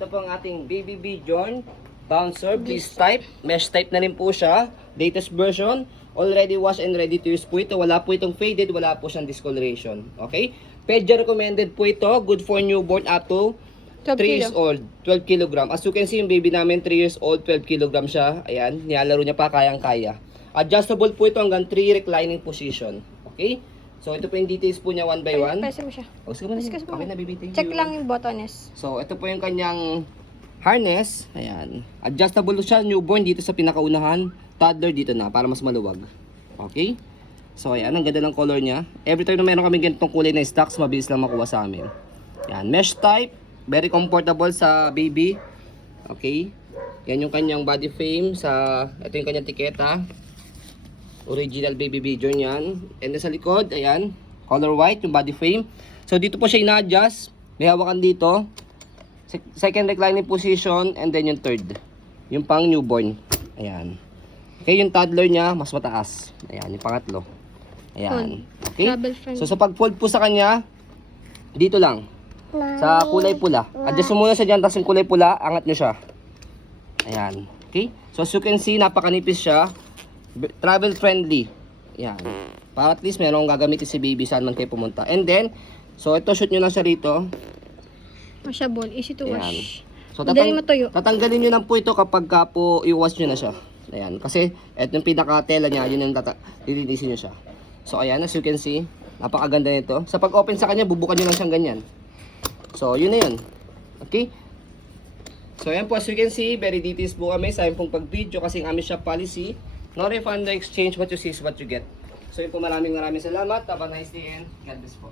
Ito po ang ating Baby Bjorn Bouncer. Please type. Mesh type na rin po siya. Latest version. Already washed and ready to use po ito. Wala po itong faded. Wala po siyang discoloration. Okay? PEDGA recommended po ito. Good for newborn up to 3 years old. 12 kg. As you can see, yung baby namin 3 years old. 12 kg siya. Ayan. Nilalaro niya pa. Kayang-kaya. Adjustable po ito hanggang 3 reclining position. Okay? So, ito po yung details po niya one by one. Pwede mo siya. O, sige mo na. Okay na, baby. Thank Check you. lang yung buttoness. So, ito po yung kanyang harness. Ayan. Adjustable siya, newborn dito sa pinakaunahan. Toddler dito na, para mas maluwag. Okay? So, ayan. Ang ganda ng color niya. Every time na meron kami ganitong kulay na stocks, mabilis lang makuha sa amin. Ayan. Mesh type. Very comfortable sa baby. Okay? Yan yung kanyang body frame. Ito yung kanyang tiketa. Original Baby Bjorn yan. And then sa likod, ayan. Color white, yung body frame. So, dito po siya ina-adjust. May hawakan dito. Second reclining position. And then yung third. Yung pang newborn. Ayan. Okay, yung toddler niya, mas mataas. Ayan, yung pangatlo. Ayan. Okay. So, sa pag-fold po sa kanya, dito lang. Sa kulay pula. Adjust mo muna siya dyan, tapos yung kulay pula, angat nyo siya. Ayan. Okay. So, as you can see, napakanipis siya. Travel friendly. Yan. Para at least meron gagamitin si baby saan man kayo pumunta. And then, so ito shoot nyo lang siya rito. Washable. Easy to wash. So Madali matuyo. tatanggalin nyo lang po ito kapag po i-wash nyo na siya. Ayan. Kasi ito yung pinaka-tela niya. Yun yung lilinisin nyo siya. So ayan, as you can see, napakaganda nito. Sa pag-open sa kanya, bubukan nyo lang siyang ganyan. So yun na yun. Okay? So ayan po, as you can see, very details po kami sa aming pong pag-video kasi ang aming shop policy. No refund, no exchange. What you see is what you get. So yun po, maraming salamat. Have a nice day and God bless po.